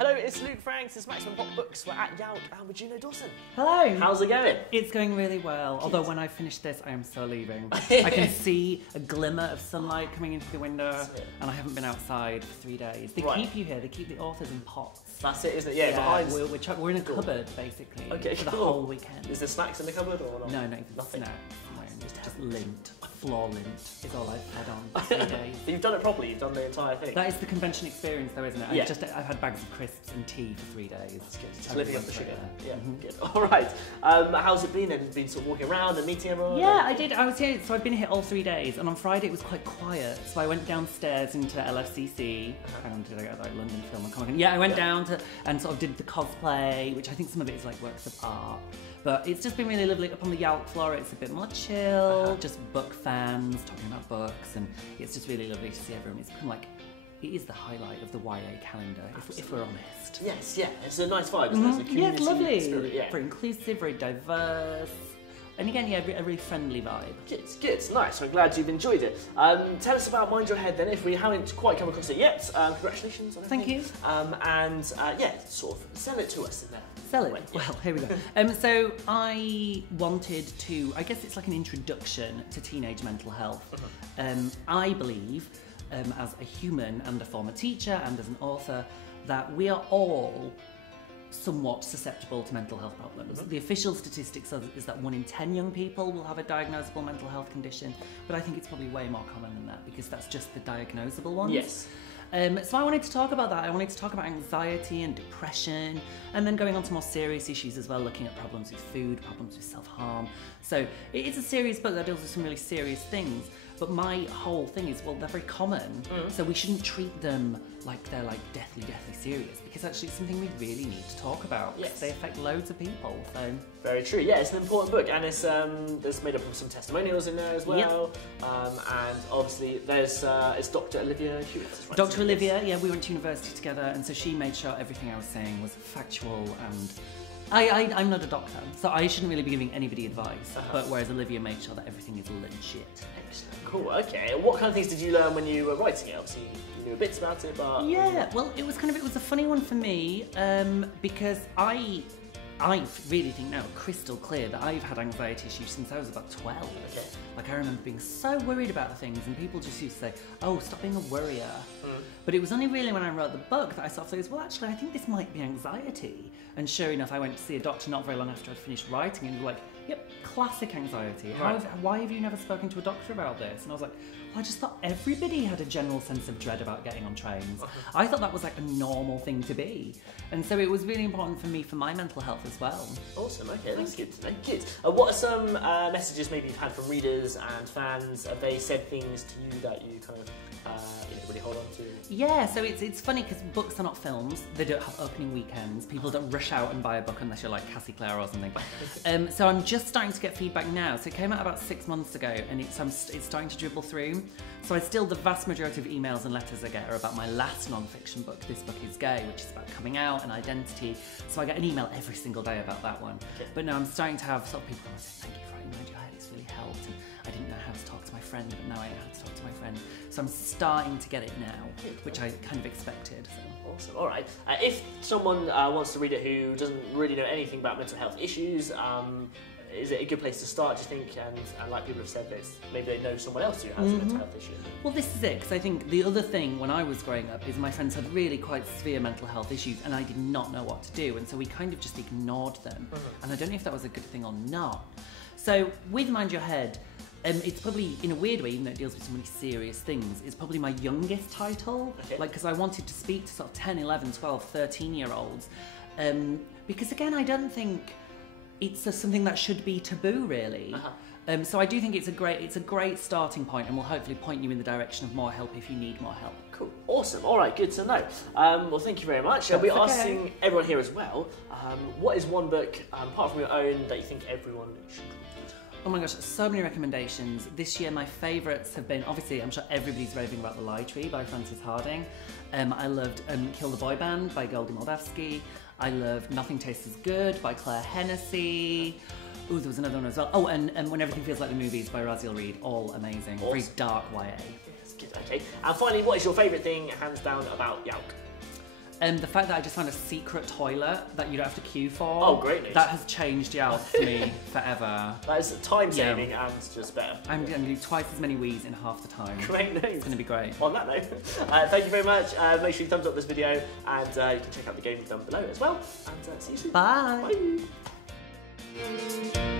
Hello, it's Luke Franks, it's Maximum Pop Books. We're at YALC and with Juno Dawson. Hello. How's it going? It's going really well, although when I finish this, I am so leaving. I can see a glimmer of sunlight coming into the window, and I haven't been outside for 3 days. They keep you here, they keep the authors in pots. That's it, isn't it? Yeah, behind. We're in a cupboard, basically, for the whole weekend. Is there snacks in the cupboard or not? No, not even Nothing. snacks. Just lint. Floor lint is all I've had on for 3 days. So you've done it properly, you've done the entire thing. That is the convention experience though, isn't it? Yeah. I've had bags of crisps and tea for 3 days. That's good. Just living up the sugar. Yeah, good. Mm-hmm. All right. How's it been? Have you been sort of walking around and meeting everyone? Yeah, I did. I was here, so I've been here all 3 days, and on Friday it was quite quiet. So I went downstairs into LFCC. Did I go to like London Film and Comic Con? Yeah, I went down to and sort of did the cosplay, which I think some of it is like works of art. But it's just been really lovely. Up on the YALC floor, it's a bit more chill, just book fans talking about books, and it's just really lovely to see everyone. It's kind of like, it is the highlight of the YA calendar, if we're honest. Yes, yeah, it's a nice vibe, isn't it? It's a community it's lovely. spirit, yeah. Very inclusive, very diverse. And again, yeah, a really friendly vibe. Good, nice. I'm glad you've enjoyed it. Tell us about Mind Your Head then, if we haven't quite come across it yet. Congratulations on everything. Thank you. Yeah, sort of sell it to us in there. Sell it? Well, here we go. So I wanted to, I guess it's like an introduction to teenage mental health. I believe, as a human and a former teacher and as an author, that we are all somewhat susceptible to mental health problems. The official statistics is that 1 in 10 young people will have a diagnosable mental health condition, but I think it's probably way more common than that because that's just the diagnosable ones. Yes. So I wanted to talk about that. I wanted to talk about anxiety and depression, and then going on to more serious issues as well, looking at problems with food, problems with self-harm. So it's a serious book that deals with some really serious things, but my whole thing is, well, they're very common, so we shouldn't treat them like they're like deathly serious, because actually it's something we really need to talk about. Yes. They affect loads of people, so. Very true, yeah, it's an important book, and it's there's made up of some testimonials in there as well, and obviously there's it's Dr. Olivia Hewitt, right? Dr. Olivia, yeah, we went to university together, and so she made sure everything I was saying was factual, and I'm not a doctor, so I shouldn't really be giving anybody advice, but whereas Olivia made sure that everything is legit. Excellent, cool, okay. What kind of things did you learn when you were writing it? Obviously, you knew bits about it, but... Yeah, well, it was a funny one for me, because I really think now, crystal clear, that I've had anxiety issues since I was about 12. Okay. Like, I remember being so worried about things, and people just used to say, oh, stop being a worrier. But it was only really when I wrote the book that I sort of thought, well, actually, I think this might be anxiety. And sure enough, I went to see a doctor not very long after I'd finished writing, and he was like, yep, classic anxiety. Why have you never spoken to a doctor about this? And I was like, well, I just thought everybody had a general sense of dread about getting on trains. I thought that was like a normal thing to be. And so it was really important for me for my mental health as well. Awesome, okay, that's good to know. Good. What are some messages maybe you've had from readers and fans? Have they said things to you that you kind of really hold on to? Yeah, so it's funny because books are not films. They don't have opening weekends. People don't rush out and buy a book unless you're like Cassie Clare or something. So I'm just starting to get feedback now. So it came out about 6 months ago, and it's starting to dribble through. So the vast majority of emails and letters I get are about my last non-fiction book, This Book Is Gay, which is about coming out and identity. So I get an email every single day about that one. Okay. But now I'm starting to have sort of people saying, thank you for writing Mind Your Head, it's really helped. And I didn't know how to talk to my friend, but now I know how to talk to my friend. So I'm starting to get it now, which I kind of expected. So. Awesome, all right. If someone wants to read it who doesn't really know anything about mental health issues, is it a good place to start, do you think? And like people have said, maybe they know someone else who has a mental health issue. Well, this is it, because I think the other thing when I was growing up is my friends had really quite severe mental health issues, and I did not know what to do, and so we kind of just ignored them. And I don't know if that was a good thing or not. So with Mind Your Head, it's probably, in a weird way, even though it deals with some really serious things, it's probably my youngest title. Like, because I wanted to speak to sort of 10, 11, 12, 13-year-olds. Because again, I don't think it's something that should be taboo, really. So I do think it's a great starting point, and will hopefully point you in the direction of more help if you need more help. Cool, awesome, all right, good to know. Well, thank you very much. I'll be asking everyone here as well, what is one book, apart from your own, that you think everyone should read? Oh my gosh, so many recommendations. This year my favourites have been, obviously I'm sure everybody's raving about The Lie Tree by Frances Harding. I loved Kill the Boy Band by Goldie Moldavsky. I loved Nothing Tastes as Good by Claire Hennessy. Ooh, there was another one as well. Oh, and When Everything Feels Like the Movies by Raziel Reed. All amazing. Awesome. Very dark YA. Yes, good, okay. And finally, what is your favourite thing, hands down, about YALC? The fact that I just found a secret toilet that you don't have to queue for. Oh, great news. That has changed YALC for me forever. That is time saving and just better. I'm going to do twice as many wees in half the time. Great news. It's going to be great. On that note, thank you very much. Make sure you thumbs up this video, and you can check out the games down below as well. And see you soon. Bye. Bye.